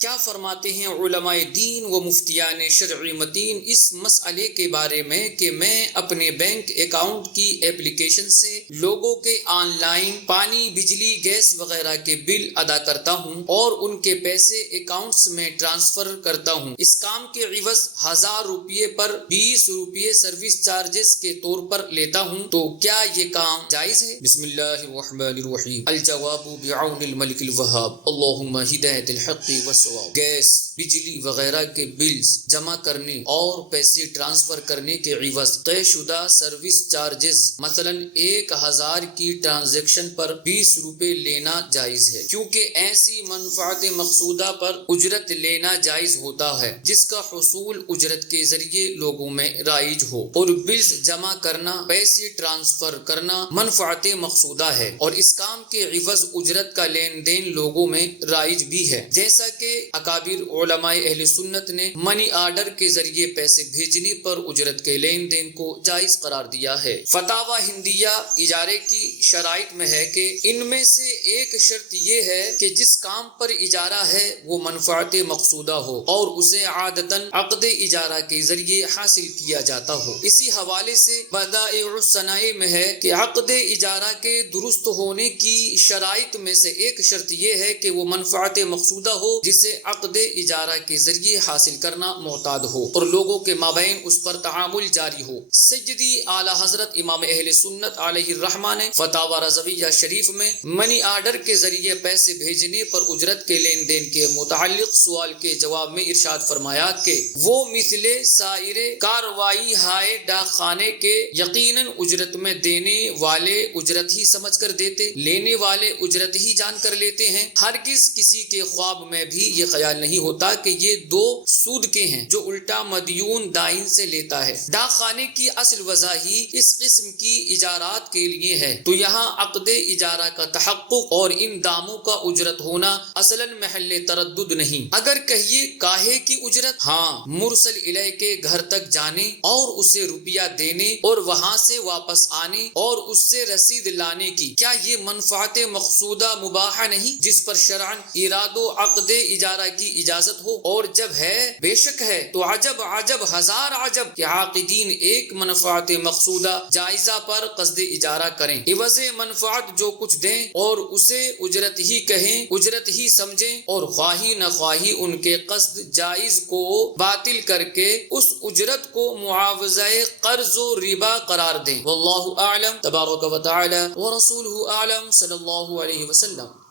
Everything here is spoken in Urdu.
کیا فرماتے ہیں علماء دین و مفتیان شرعی متین اس مسئلے کے بارے میں کہ میں اپنے بینک اکاؤنٹ کی ایپلیکیشن سے لوگوں کے آن لائن پانی، بجلی، گیس وغیرہ کے بل ادا کرتا ہوں اور ان کے پیسے اکاؤنٹس میں ٹرانسفر کرتا ہوں۔ اس کام کے عوض 1000 روپے پر 20 روپے سروس چارجز کے طور پر لیتا ہوں، تو کیا یہ کام جائز ہے؟ بسم اللہ الرحمن الرحیم۔ الجواب بعون الملک الوہاب، اللہم ہدایت الحق و گیس، بجلی وغیرہ کے بلز جمع کرنے اور پیسے ٹرانسفر کرنے کے عوض طے شدہ سروس چارجز مثلا 1000 کی ٹرانزیکشن پر 20 روپے لینا جائز ہے، کیونکہ ایسی منفعت مقصودہ پر اجرت لینا جائز ہوتا ہے جس کا حصول اجرت کے ذریعے لوگوں میں رائج ہو، اور بلز جمع کرنا، پیسے ٹرانسفر کرنا منفعت مقصودہ ہے، اور اس کام کے عوض اجرت کا لین دین لوگوں میں رائج بھی ہے، جیسا کہ اکابر علماء اہل سنت نے منی آرڈر کے ذریعے پیسے بھیجنے پر اجرت کے لین دین کو جائز قرار دیا ہے۔ فتاوی ہندیہ اجارے کی شرائط میں ہے کہ ان میں سے ایک شرط یہ ہے کہ جس کام پر اجارہ ہے وہ منفعت مقصودہ ہو اور اسے عادتاً عقد اجارہ کے ذریعے حاصل کیا جاتا ہو۔ اسی حوالے سے بدائع الصنائع میں ہے کہ عقد اجارہ کے درست ہونے کی شرائط میں سے ایک شرط یہ ہے کہ وہ منفعت مقصودہ ہو جسے عقد اجارہ کے ذریعے حاصل کرنا معتاد ہو اور لوگوں کے مابین اس پر تعامل جاری ہو۔ سیدی اعلی حضرت امام اہل سنت علیہ الرحمہ نے فتاوی رضویہ شریف میں منی آرڈر کے ذریعے پیسے بھیجنے پر اجرت کے لین دین کے متعلق سوال کے جواب میں ارشاد فرمایا کہ وہ مثل سائر کاروائی ہائے ڈاک خانے کے یقیناً اجرت میں دینے والے اجرت ہی سمجھ کر دیتے، لینے والے اجرت ہی جان کر لیتے ہیں۔ ہرگز کسی کے خواب میں بھی یہ خیال نہیں ہوتا کہ یہ دو سود کے ہیں جو الٹا مدیون دائن سے لیتا ہے۔ ڈاک خانے کی اصل وضع ہی اس قسم کی اجارات کے لیے ہے، تو یہاں عقد اجارہ کا تحقق اور ان داموں کا اجرت ہونا اصلاً محل تردد نہیں۔ اگر کہیے کاہے کی اجرت؟ ہاں، مرسل الیہ کے گھر تک جانے اور اسے روپیہ دینے اور وہاں سے واپس آنے اور اس سے رسید لانے کی، کیا یہ منفعت مقصودہ مباح نہیں جس پر شرعاً اراد و عقد اجارہ کی اجازت ہو؟ اور جب ہے، بے شک ہے، تو عجب عجب ہزار عجب کہ عاقدین ایک منفعت مقصودہ جائزہ پر قصد اجارہ کریں، عوض منفعت جو کچھ دیں اور اسے اجرت ہی کہیں، اجرت ہی سمجھیں، اور خواہی نہ خواہی ان کے قصد جائز کو باطل کر کے اس اجرت کو معاوضہ قرض و ربا قرار دیں۔ واللہ اعلم، تبارک و تعالی ورسولہ اعلم، صلی اللہ علیہ وسلم۔